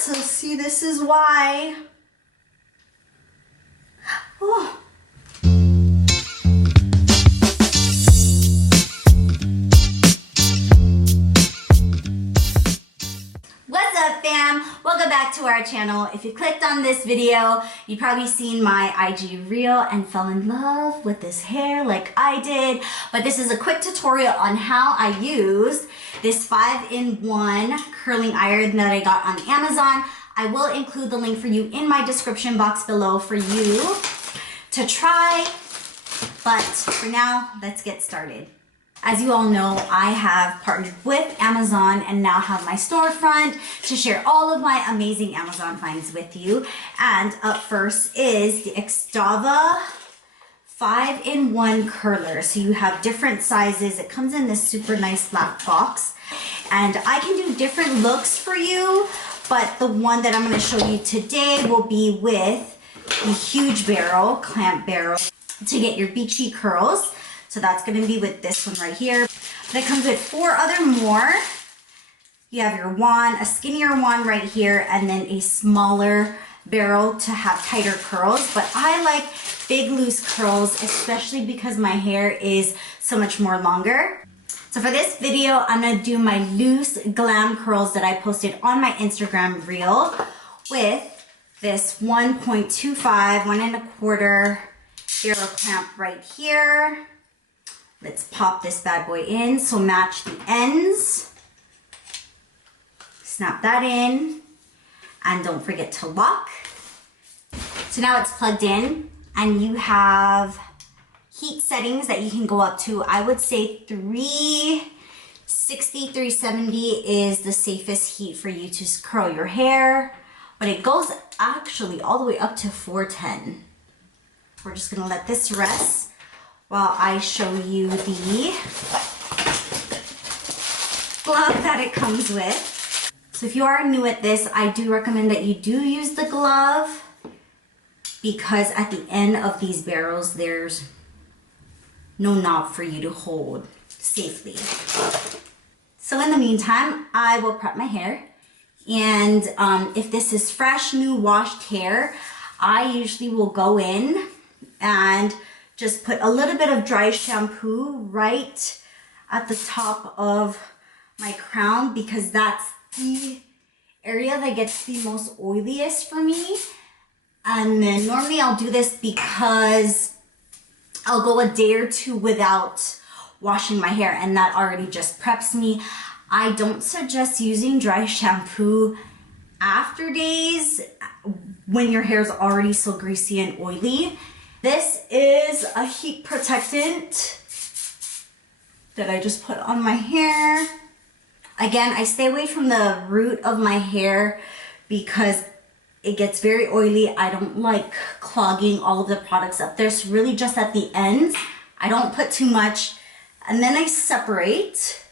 So see, this is why. Oh. What's up, fam? Welcome back to our channel. If you clicked on this video, you've probably seen my IG reel and fell in love with this hair like I did. But this is a quick tutorial on how I use this 5-in-1 curling iron that I got on Amazon. I will include the link for you in my description box below for you to try. But for now, let's get started. As you all know, I have partnered with Amazon and now have my storefront to share all of my amazing Amazon finds with you. And up first is the Extava 5-in-1 curler. So you have different sizes. It comes in this super nice black box. And I can do different looks for you, but the one that I'm going to show you today will be with the huge barrel, clamp barrel, to get your beachy curls. So that's going to be with this one right here. But it comes with 4 other more. You have your wand, a skinnier wand right here, and then a smaller barrel to have tighter curls. But I like big loose curls, especially because my hair is so much more longer. So for this video, I'm going to do my loose glam curls that I posted on my Instagram reel with this 1.25, 1.25 barrel clamp right here. Let's pop this bad boy in. So match the ends. Snap that in. And don't forget to lock. So now it's plugged in and you have heat settings that you can go up to. I would say 360, 370 is the safest heat for you to curl your hair. But it goes actually all the way up to 410. We're just gonna let this rest while I show you the glove that it comes with. So if you are new at this, I do recommend that you do use the glove because at the end of these barrels, there's no knob for you to hold safely. So in the meantime, I will prep my hair. And if this is fresh, new washed hair, I usually will go in and just put a little bit of dry shampoo right at the top of my crown because that's the area that gets the most oiliest for me. And then normally I'll do this because I'll go a day or two without washing my hair and that already just preps me. I don't suggest using dry shampoo after days when your hair is already so greasy and oily. This is a heat protectant that I just put on my hair. Again, I stay away from the root of my hair because it gets very oily. I don't like clogging all of the products up there. So really just at the ends, I don't put too much and then I separate.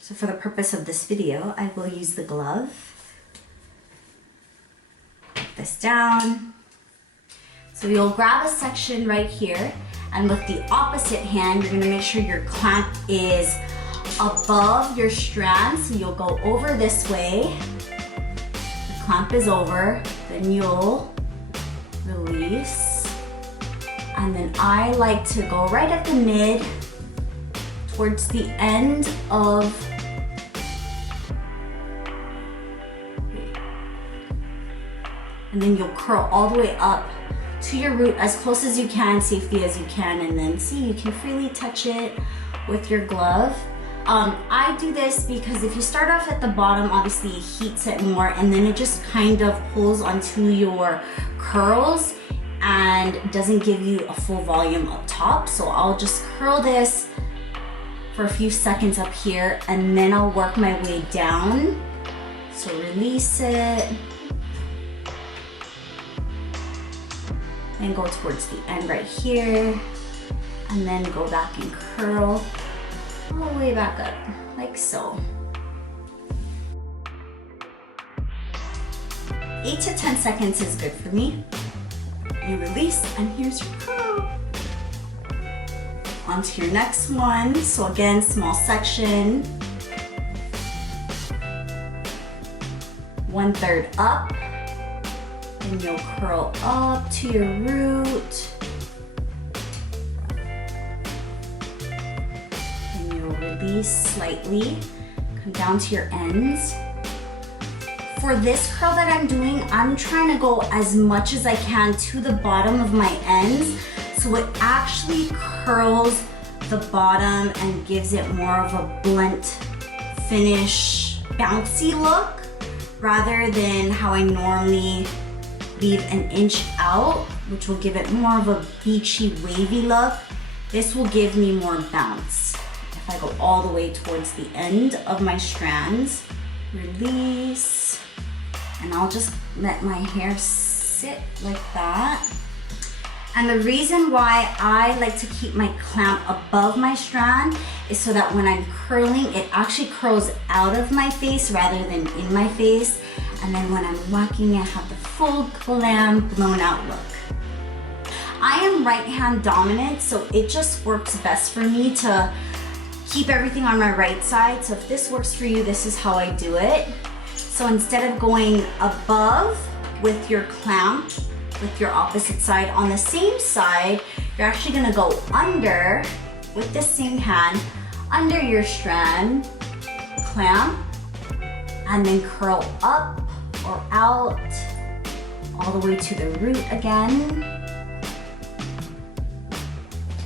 So for the purpose of this video, I will use the glove. Put this down. So you'll grab a section right here and with the opposite hand, you're gonna make sure your clamp is above your strand. So you'll go over this way, the clamp is over, then you'll release. And then I like to go right at the mid towards the end of and then you'll curl all the way up to your root as close as you can, safely as you can, and then see, you can freely touch it with your glove. I do this because if you start off at the bottom, obviously it heats it more and then it just kind of pulls onto your curls and doesn't give you a full volume up top. So I'll just curl this for a few seconds up here and then I'll work my way down. So release it. And go towards the end right here and then go back and curl all the way back up like so. 8 to 10 seconds is good for me. You release and here's your curl. On to your next one. So again, small section. 1/3 up, and you'll curl up to your root. And you'll release slightly, come down to your ends. For this curl that I'm doing, I'm trying to go as much as I can to the bottom of my ends, so it actually curls the bottom and gives it more of a blunt finish, bouncy look, rather than how I normally leave an inch out, which will give it more of a beachy, wavy look. This will give me more bounce. If I go all the way towards the end of my strands, release, and I'll just let my hair sit like that. And the reason why I like to keep my clamp above my strand is so that when I'm curling, it actually curls out of my face rather than in my face. And then when I'm whacking it, I have the full glam blown out look. I am right hand dominant, so it just works best for me to keep everything on my right side. So if this works for you, this is how I do it. So instead of going above with your clamp, with your opposite side, on the same side, you're actually gonna go under with the same hand, under your strand, clamp, and then curl up or out, all the way to the root again.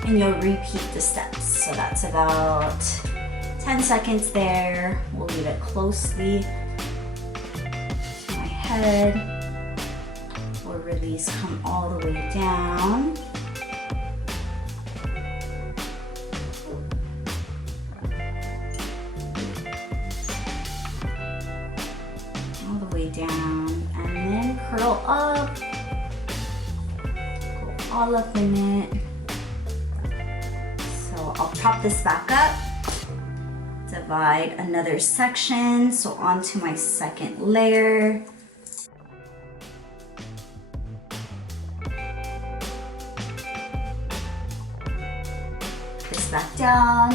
And you'll repeat the steps. So that's about 10 seconds there. We'll leave it closely to my head. Release, come all the way down. All the way down, and then curl up. Go all up in it. So I'll prop this back up. Divide another section, so onto my second layer. Back down.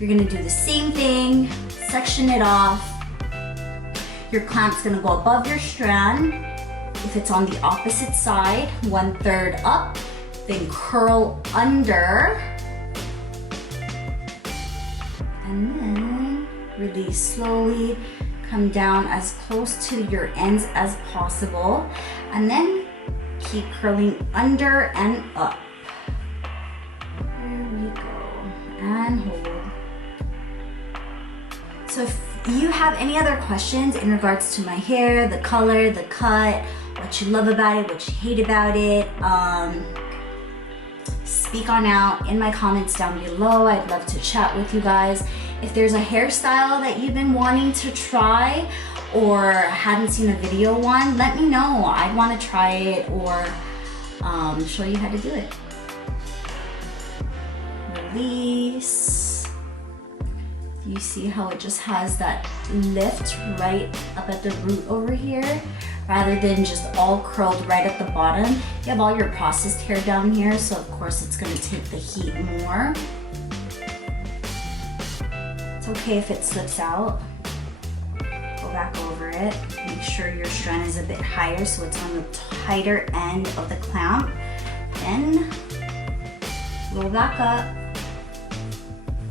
You're gonna do the same thing, section it off. Your clamp's gonna go above your strand. If it's on the opposite side, 1/3 up, then curl under. And then release slowly, come down as close to your ends as possible, and then keep curling under and up. And hold. So if you have any other questions in regards to my hair, the color, the cut, what you love about it, what you hate about it, speak on out in my comments down below. I'd love to chat with you guys. If there's a hairstyle that you've been wanting to try or hadn't seen a video on, let me know. I'd want to try it or show you how to do it. Release. You see how it just has that lift right up at the root over here, rather than just all curled right at the bottom. You have all your processed hair down here, so of course it's going to take the heat more. It's okay if it slips out. Go back over it. Make sure your strand is a bit higher so it's on the tighter end of the clamp. Then roll back up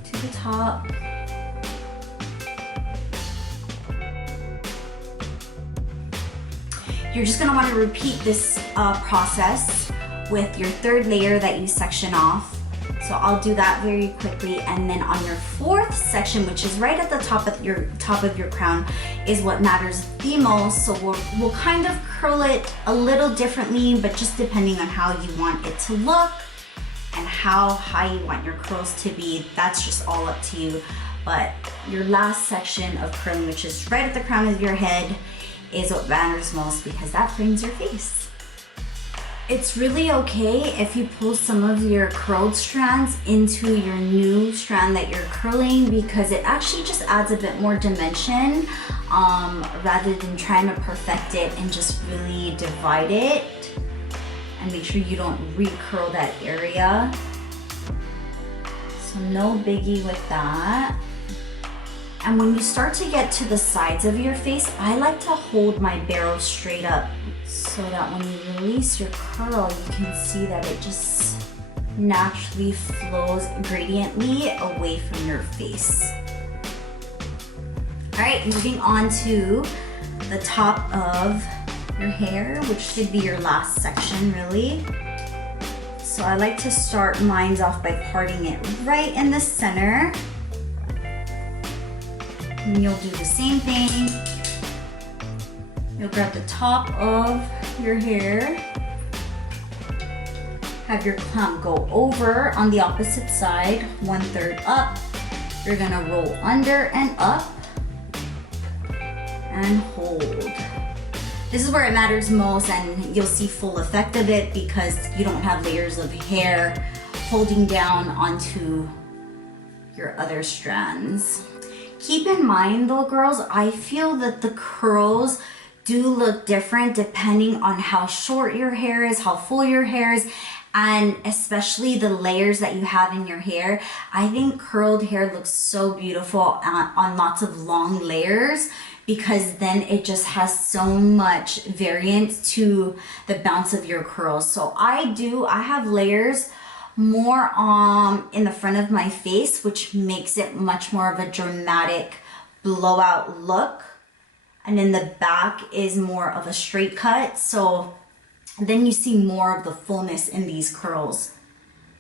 to the top. You're just gonna wanna repeat this process with your third layer that you section off. So I'll do that very quickly, and then on your fourth section, which is right at the top of your crown, is what matters the most. So we'll kind of curl it a little differently, but just depending on how you want it to look and how high you want your curls to be, that's just all up to you. But your last section of curling, which is right at the crown of your head, is what matters most because that frames your face. It's really okay if you pull some of your curled strands into your new strand that you're curling, because it actually just adds a bit more dimension rather than trying to perfect it and just really divide it. And make sure you don't recurl that area. So no biggie with that. And when you start to get to the sides of your face, I like to hold my barrel straight up so that when you release your curl, you can see that it just naturally flows gradiently away from your face. All right, moving on to the top of your hair, which should be your last section really. So I like to start mine off by parting it right in the center. And you'll do the same thing. You'll grab the top of your hair, have your clamp go over on the opposite side, 1/3 up. You're gonna roll under and up and hold. This is where it matters most, and you'll see full effect of it because you don't have layers of hair holding down onto your other strands. Keep in mind though, girls, I feel that the curls do look different depending on how short your hair is, how full your hair is, and especially the layers that you have in your hair. I think curled hair looks so beautiful on lots of long layers because then it just has so much variance to the bounce of your curls. So I have layers more in the front of my face, which makes it much more of a dramatic blowout look. And then the back is more of a straight cut. So then you see more of the fullness in these curls.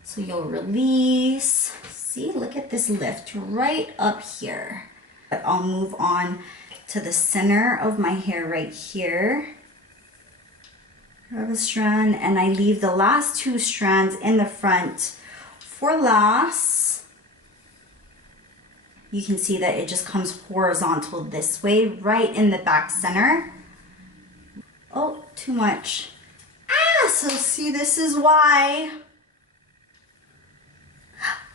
So you'll release. See, look at this lift right up here. But I'll move on to the center of my hair right here. Grab a strand and I leave the last 2 strands in the front for last. You can see that it just comes horizontal this way, right in the back center. Oh, too much. So see, this is why.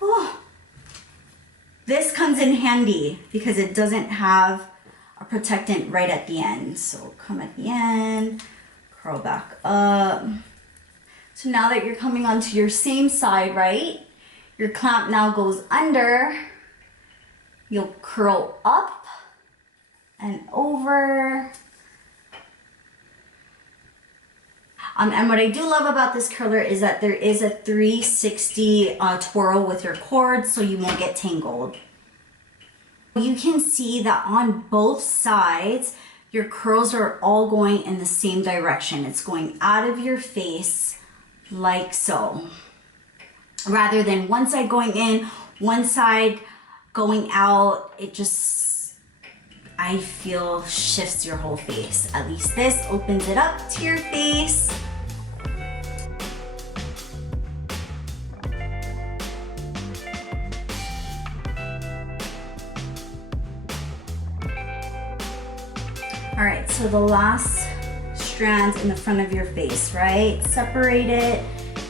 Oh, this comes in handy because it doesn't have a protectant right at the end. So come at the end, curl back up. So now that you're coming onto your same side, right? Your clamp now goes under. You'll curl up and over. And what I do love about this curler is that there is a 360 twirl with your cord so you won't get tangled. You can see that on both sides, your curls are all going in the same direction. It's going out of your face like so. Rather than one side going in, one side going out, it just, I feel, shifts your whole face. At least this opens it up to your face. All right, so the last strands in the front of your face, right? Separate it.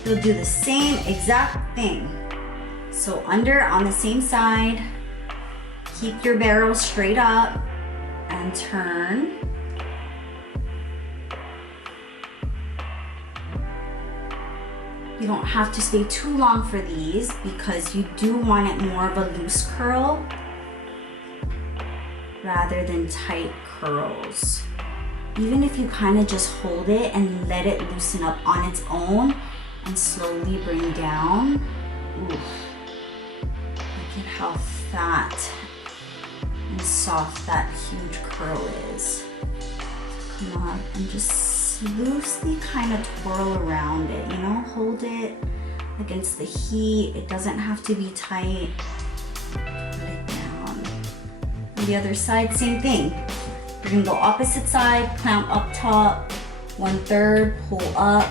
You'll do the same exact thing. So under on the same side, keep your barrel straight up and turn. You don't have to stay too long for these because you do want it more of a loose curl rather than tight curls. Even if you kind of just hold it and let it loosen up on its own and slowly bring down. Ooh. Look at how fat and soft that huge curl is. Come up and just loosely kind of twirl around it, you know, hold it against the heat. It doesn't have to be tight. Put it down. On the other side, same thing. You're gonna go opposite side, clamp up top, 1/3, pull up.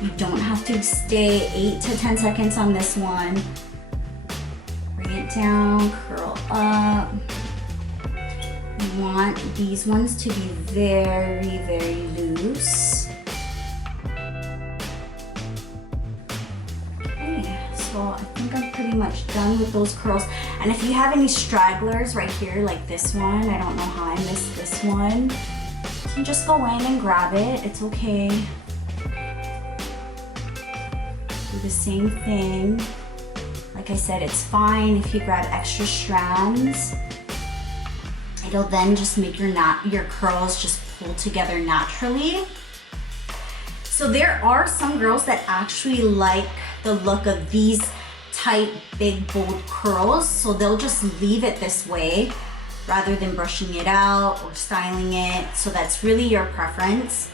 You don't have to stay 8 to 10 seconds on this one. Bring it down, curl up. You want these ones to be very, very loose. Okay, so I think I'm pretty much done with those curls. And if you have any stragglers right here, like this one, I don't know how I missed this one, you can just go in and grab it, it's okay. Do the same thing. Like I said, it's fine if you grab extra strands. It'll then just make your curls just pull together naturally. So there are some girls that actually like the look of these tight, big, bold curls. So they'll just leave it this way rather than brushing it out or styling it. So that's really your preference.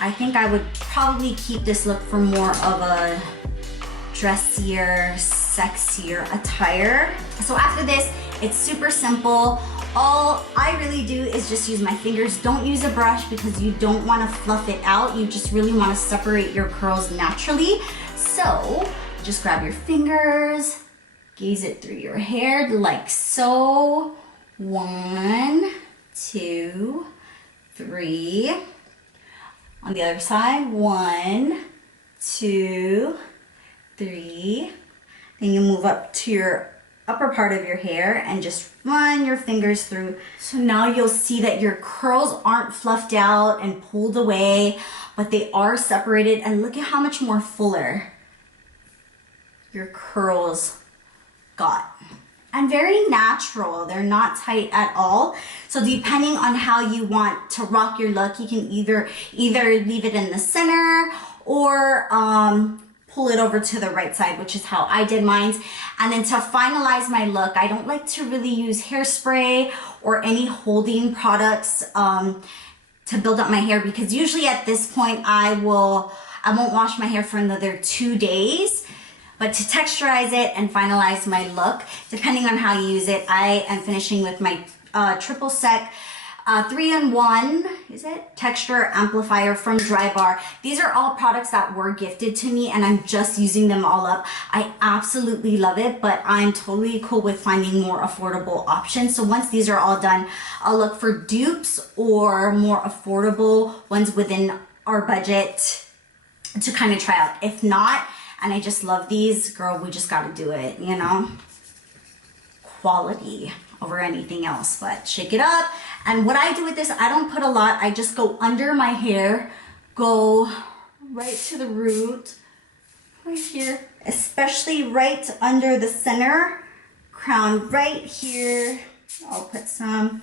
I think I would probably keep this look for more of a dressier, sexier attire. So after this, it's super simple. All I really do is just use my fingers. Don't use a brush because you don't want to fluff it out. You just really want to separate your curls naturally. So just grab your fingers, gaze it through your hair like so. 1, 2, 3. On the other side, 1, 2, 3. Then you move up to your upper part of your hair and just run your fingers through. So now you'll see that your curls aren't fluffed out and pulled away, but they are separated, and look at how much more fuller your curls got. And very natural, they're not tight at all. So depending on how you want to rock your look, you can either leave it in the center or pull it over to the right side, which is how I did mine. And then to finalize my look, I don't like to really use hairspray or any holding products to build up my hair, because usually at this point I won't wash my hair for another 2 days. But to texturize it and finalize my look, depending on how you use it, I am finishing with my triple sec 3-in-1, is it? Texture amplifier from DRYBAR. These are all products that were gifted to me and I'm just using them all up. I absolutely love it, but I'm totally cool with finding more affordable options. So once these are all done, I'll look for dupes or more affordable ones within our budget to kind of try out. If not, and I just love these, girl, we just gotta do it, you know? Quality over anything else, but shake it up. And what I do with this, I don't put a lot. I just go under my hair, go right to the root, right here, especially right under the center, crown right here. I'll put some,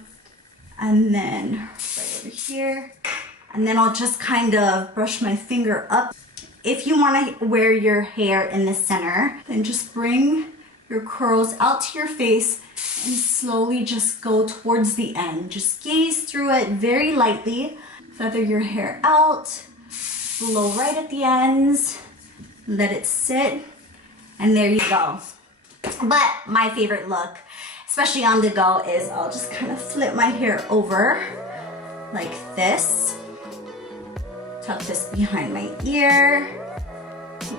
and then right over here. And then I'll just kind of brush my finger up. If you want to wear your hair in the center, then just bring your curls out to your face and slowly just go towards the end. Just gaze through it very lightly. Feather your hair out, blow right at the ends, let it sit, and there you go. But my favorite look, especially on the go, is I'll just kind of flip my hair over like this. Tuck this behind my ear.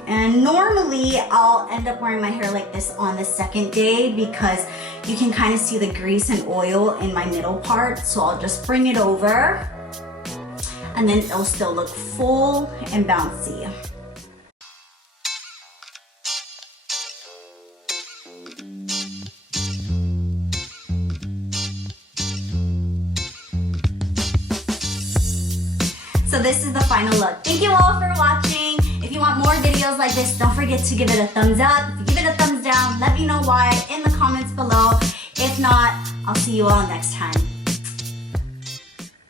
And normally I'll end up wearing my hair like this on the second day because you can kind of see the grease and oil in my middle part. So I'll just bring it over and then it'll still look full and bouncy. So this is the final look. Thank you all for watching. If you want more videos like this, don't forget to give it a thumbs up. If you give it a thumbs down, let me know why in the comments below. If not, I'll see you all next time.